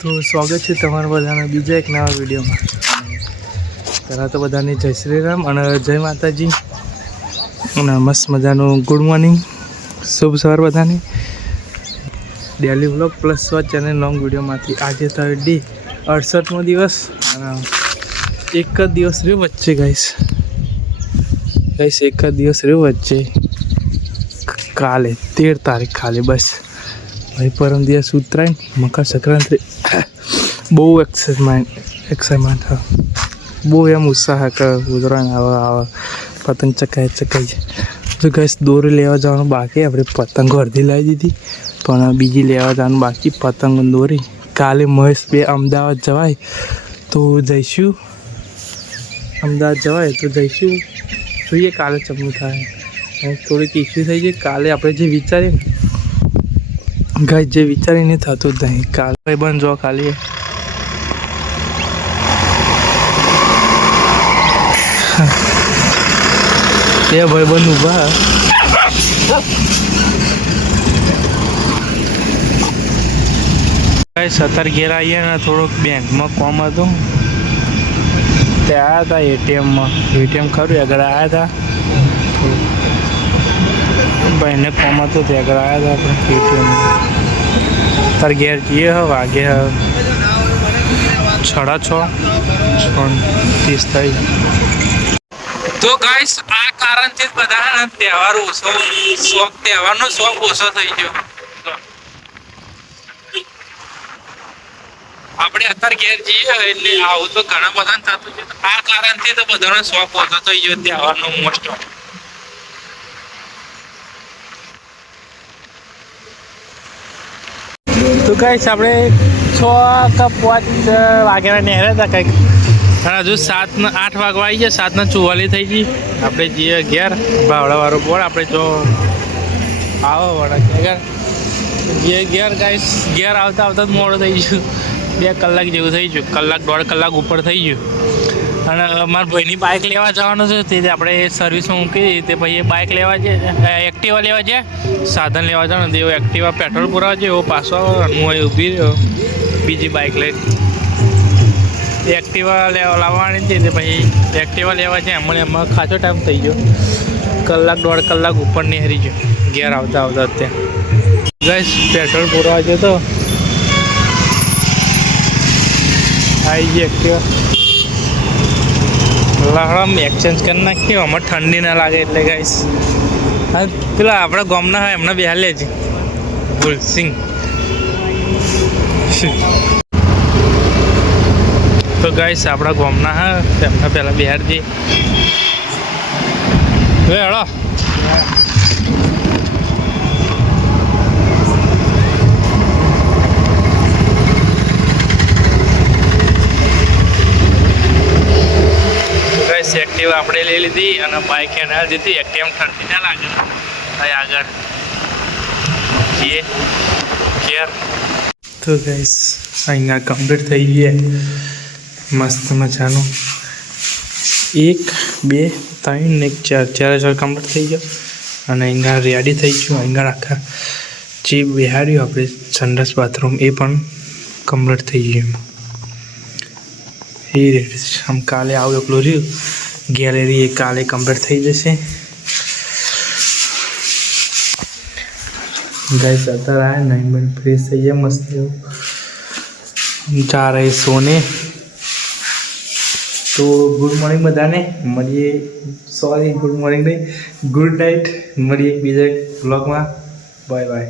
તો સ્વાગત છે તમારા બધાના બીજા એક નવા વિડીયોમાં. પહેલાં તો બધાને જય શ્રી રામ અને જય માતાજી અને મસ્ત મજાનું ગુડ મોર્નિંગ, શુભ સવાર બધાને. Daily vlog plus channel long વિડીયોમાંથી આજે થયો 68મો દિવસ અને એક જ દિવસ રહ્યો વચ્ચે ગાઈસ એક જ દિવસ રહ્યો વચ્ચે. કાલે 13 તારીખ ખાલી બસ ભાઈ પરમ દિવસ ઉત્તરાયણ મકર સંક્રાંતિ. બહુ એક્સાઇટમેન્ટ હા, બહુ એમ ઉત્સાહ કે ઉત્તરાયણ આવે પતંગ ચકાઈ. જો ગેસ દોરી લેવા જવાનું બાકી, આપણે પતંગો અડધી લાવી દીધી પણ બીજી લેવા જવાનું બાકી પતંગ દોરી. કાલે મહેશ બે અમદાવાદ જવાય તો જઈશું, જોઈએ કાલે ચમનું થાય. થોડીક ઇસ્યુ થઈ જાય કાલે. આપણે જે વિચારીએ ગાય જે વિચારીને થતું જ નહીં. કાલે ભાઈ બંધ જો ખાલી બે ભાઈ બંધ ઊભા. સત્તર ઘેર આવીએ ને થોડુંક બેંકમાં કોમ હતું તે આવ્યા હતા. એટીએમ ખરું આગળ આવ્યા હતા, ભાઈને કોમ હતું તે આગળ આવ્યા હતા આપણે એટીએમ. તાર ઘેર જઈએ વાગે 6:30 થઈ. તો ગાઈસ આ કારણથી જ બધા તહેવારનો શોખ ઓછો થઈ ગયો. આપણે અત્યારે ઘેર જઈએ એટલે આવું તો ઘણા બધા થતું છે. આ કારણથી તો બધાનો શોખ ઓછો થઈ ગયો તહેવારનો મોસ્ટ ઓફ. તો ગાઈસ આપણે 6 કે 5 વાગ્યાના નીકળ્યા હતા કંઈક, અને હજુ 8 વાગવા આવી ગયા. 7:44 થઈ ગઈ. આપણે જઈએ ઘેર. ભાવડાવાળો બોલ આપણે જો આવો વડા ઘેર જઈએ ઘેર. ગાઈસ ઘેર આવતા જ મોડું થઈ ગયું. 2 કલાક જેવું થઈ ગયું, 1.5 કલાક ઉપર થઈ ગયું. અને મારા ભાઈની બાઇક લેવા જવાનું છે તે આપણે સર્વિસમાં મૂકી. તે ભાઈએ બાઇક લેવા છે, એક્ટિવા લેવા છે, સાધન લેવા જવાનું. એવો એક્ટિવા પેટ્રોલ પુરાવા છે એવો પાછો હું અહીં ઊભી રહ્યો બીજી બાઇક લઈ. એક્ટિવા લાવવાની હતી તે પછી એક્ટિવા લેવા છે એમાં ખાસો ટાઈમ થઈ ગયો. 1.5 કલાક ઉપર નીકળી ગયો ઘેર આવતા અત્યારે. ગાઈસ પેટ્રોલ પુરાવા છે તો આવી ગઈ એક્ટિવા. લહડમ એક્સચેન્જ કરી નાખ્યો. આમાં ઠંડી ના લાગે એટલે ગાઈસ. હા પેલા આપણા ગામના હોય એમને બેહાર લેજે ગુલસિંગ. તો ગાઈસ આપણા ગામના હા એમને પહેલાં બિહારજી હેડો. એક્ટિવા આપણે લઈ લીધી અને બાઇક એના દીધી. એક્ટિવા ઠંડી ના લાગે ભાઈ. આગળ જઈએ ઘેર. તો ગાઈસ અહીંયા કમ્પ્લીટ થઈ ગયા મસ્ત મજાનું. 1 2 3 ને 4 કમ્પ્લીટ થઈ ગયો. અને અહીંયા રેડી થઈ ગયું. અહીંયા આખા જે બિહાર્યું આપણે સંડાસ બાથરૂમ એ પણ કમ્પ્લીટ થઈ ગયું. એ રેડી આમ કાલે આવું એકલું રહ્યું. ગેલેરી એ કાલે કમ્પ્લીટ થઈ જશે. ગાઈસ અત્યારે આયા નહીં ફ્રેશ થઈ ગયા મસ્ત એવું. જા રહે સોને. તો ગુડ મોર્નિંગ બધાને. મળીએ, સોરી ગુડ મોર્નિંગ નહીં, ગુડ નાઇટ. મળીએ બીજા બ્લોગમાં. Bye bye.